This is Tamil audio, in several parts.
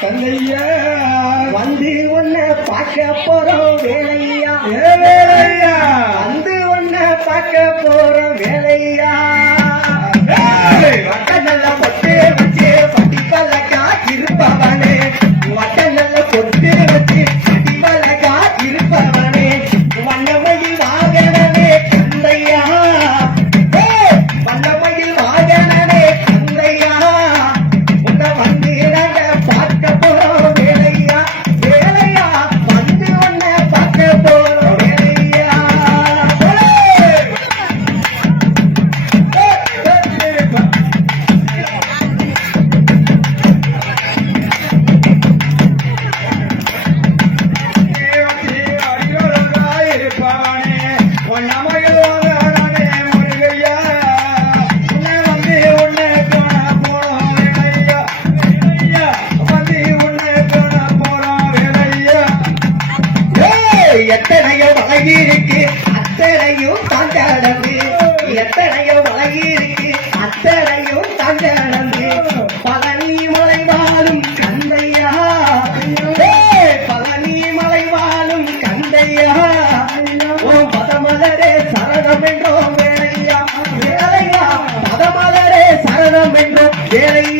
தந்தையா. வந்து உன்னை பார்க்க போறோம் வேலையா? வேலையா? வந்து உன்னை பார்க்க போறோம் வேலையா? நல்ல பொட்டு வச்சு பட்டி பல்லக்கா எத்தனையோ அத்தனையும் தாண்டடந்து எத்தனையோ வழங்கி அத்தனையும் தாண்டடந்து பழனி மலை வாழும் கந்தையா. பழனி மலை வாழும் கந்தையா. ஓ பதமலரே சரணம் என்றோம் வேலையா. வேலையா பதமலரே சரணம் என்றோம் வேலையா.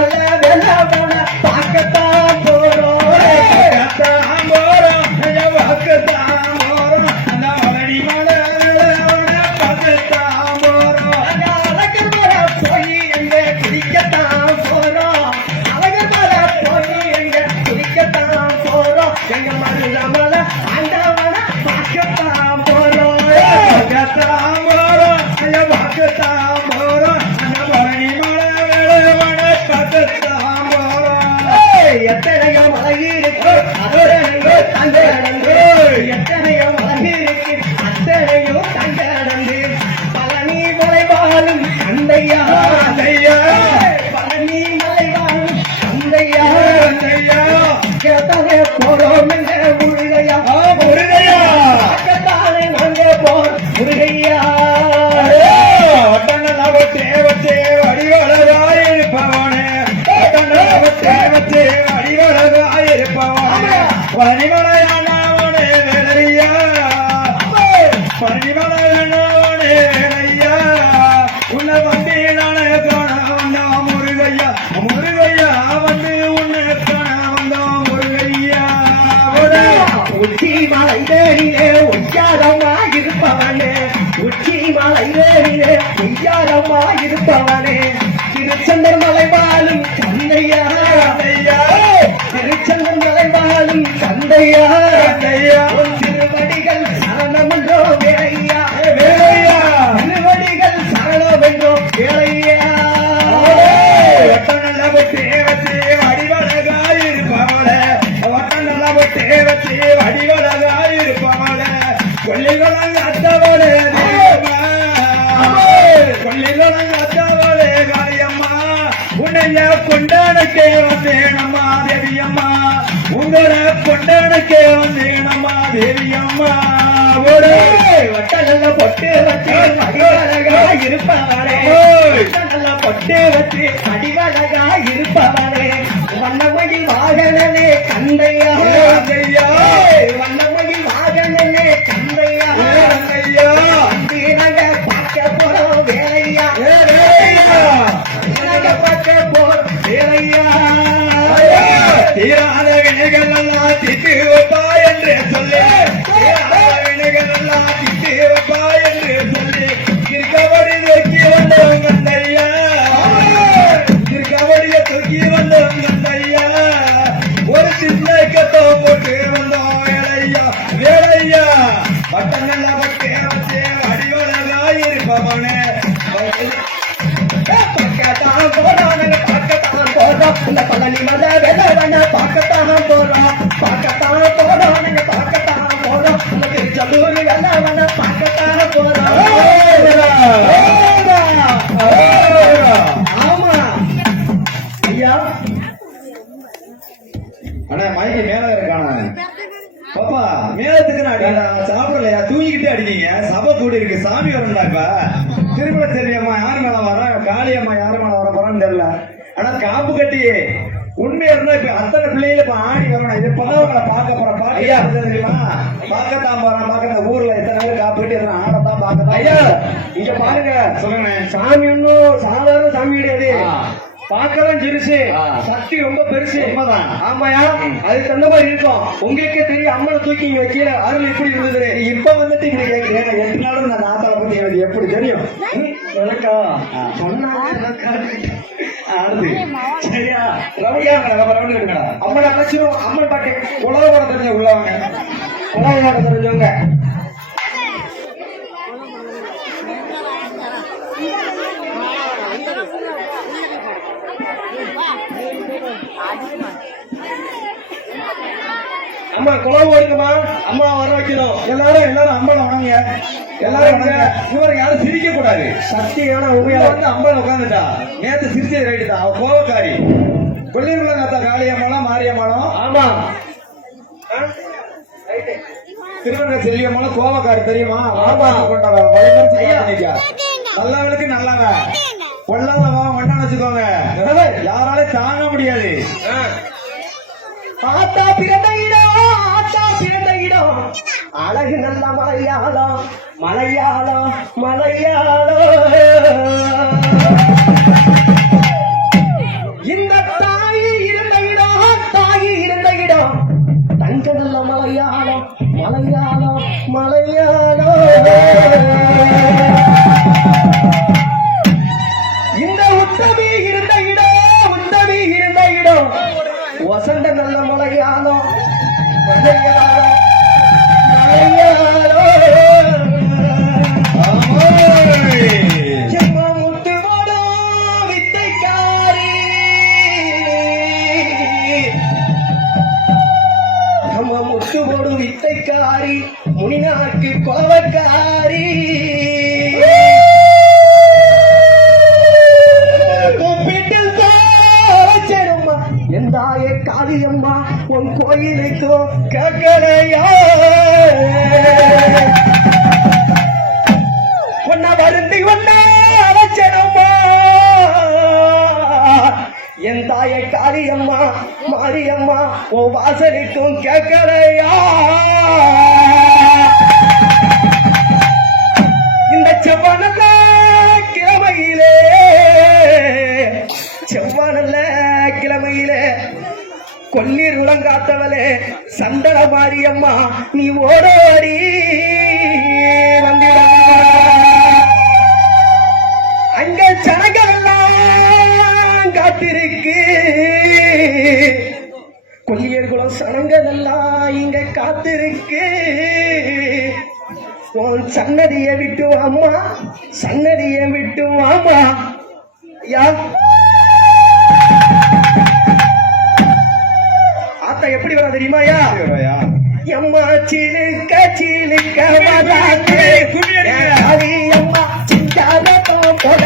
பழனி தந்தை அடங்கு எத்தனையோ மலை இருக்கு அத்தனையோ தந்தை அடங்கு பழனி மலை வாழும் தந்தையா தந்தையா. பழனி மலை வாழும் தந்தையா. தந்தையா. கேட்டாலே போறோம் என்ற முருகையா முருகையா கேட்டாலே நாங்க போறோம் முருகையா முருகையா வந்து உன்னை காண வந்தோம் முருகையா? உச்சி மலை வேறிலே உச்சாரமா இருப்பவனே உச்சி மலை வேறிலே உச்சாரமா இருப்பவனே திருச்செந்தர் மலை வாழும் கந்தையா கந்தையா. திருச்செந்தர் மலை வாழும் கந்தையா கொண்டாடக்கே வந்தேனம்மா தேவியம்மா. உங்களை கொண்டாடக்கே வந்தேனம்மா தேவியம்மா. ஒரு வட்டல்ல பொட்டு வச்சு அடிவழகா இருப்பவனே. ஓய். வட்டல்ல பொட்டு வச்சு அடிவழகா இருப்பவனே. வண்ணமயில் வாகனனே கந்தையா. வாகனனே கந்தையா. கந்தையா. சபை கூடி இருக்கு. சாமி வரண்டாப்பா திருமண தெரியம்மா யார் மேல வர காளியம்மா யார் மேல வர போறான்னு தெரியல. ஆனா காப்பு கட்டி உண்மையா இருந்தா இப்ப அத்தனை பிள்ளைகள் இப்ப ஆடி வரணும் இது பாவங்களை பார்க்க போற? ஐயா. தெரியுமா? பார்க்கத்தான் போறான் பார்க்க ஊர்ல எத்தனை பேர் காப்பு கட்டி எத்தனை ஆடத்தான் பார்க்கத்தான் ஐயா. இங்க பாருங்க. சொல்லுங்க. சாமி ஒன்றும் சாதாரண சாமி கிடையாது. பார்க்கலாம் சிறுசு. சக்தி ரொம்ப பெருசு. உண்மைதான். ஆமாயா? அதுக்கு தகுந்த மாதிரி இருக்கும். உங்களுக்கே தெரியும் அம்மனை தூக்கி இங்க வைக்கல. அருள் எப்படி இருந்தது. இப்ப வந்துட்டு இப்படி கேட்கிறேன் எட்டு நாளும் நான் நாத்தால பத்தி எனக்கு எப்படி தெரியும்? எனக்கா அடுத்து. சரியா? ரவியா ரவுண்ட் இருக்கடா அம்மன் அழைச்சிரும். அம்மன் பாட்டு உலக பட தெரிஞ்ச உள்ளவங்க. உலக தெரிஞ்சவங்க அம்மா குழம்பு இருக்குமா அம்மா வர வைக்கணும் எல்லாரும் எல்லாரும் அம்பளம் வணங்க எல்லாரும் இவர் யாரும் சிரிக்க கூடாது. சக்தியான உண்மையா வந்து அம்பளம் உட்காந்துட்டா நேத்து சிரிச்சது ரைட்டு தான். அவ கோவக்காரி கொள்ளிருக்குள்ள காளியம்மாளம் மாரியம்மாளம். ஆமா. திருவண்ண செல்வியம்மாளம் கோவக்காரி தெரியுமா? ஆமா. கொண்டாட ஐயா. நல்லவளுக்கு நல்லவ கொள்ளவங்க மண்ணான்னு வச்சுக்கோங்க. யாராலையும் தாங்க முடியாது. ஆத்தா பிறந்த இடம் ஆத்தா பிறந்த இடம். அழகு நல்ல மலையாளம் மலையாளம் மலையாளம். இந்த தாய் இருந்த இடம் தாய் இருந்த இடம். தங்க நல்ல மலையாளம் மலையாளம் மலையாளம். இந்த உத்தமி இருந்த இடம் உத்தமி இருந்த இடம். வசந்த நல்ல மலையாளம் மலையாளம். மலையாளம் காளியம்மா உன் கோயிலுக்கு கேட்கலையா? உன்னை வருந்தி ஒன்னா அழைச்சனம்மா என் தாய காளியம்மா மாரியம்மா உன் வாசலுக்கும் கேட்கலையா? காத்திருக்கு. கொல்லியர் குலம் எல்லாம் இங்க காத்திருக்கு. உன் சன்னதியை விட்டு வாம்மா சன்னதியை விட்டு வாமா. யா. ஆத்தா எப்படி வரா தெரியுமாயா எம்மா சிலுக்க சிலுக்க வராதே. ஹரி அம்மா சிந்தாதம் போட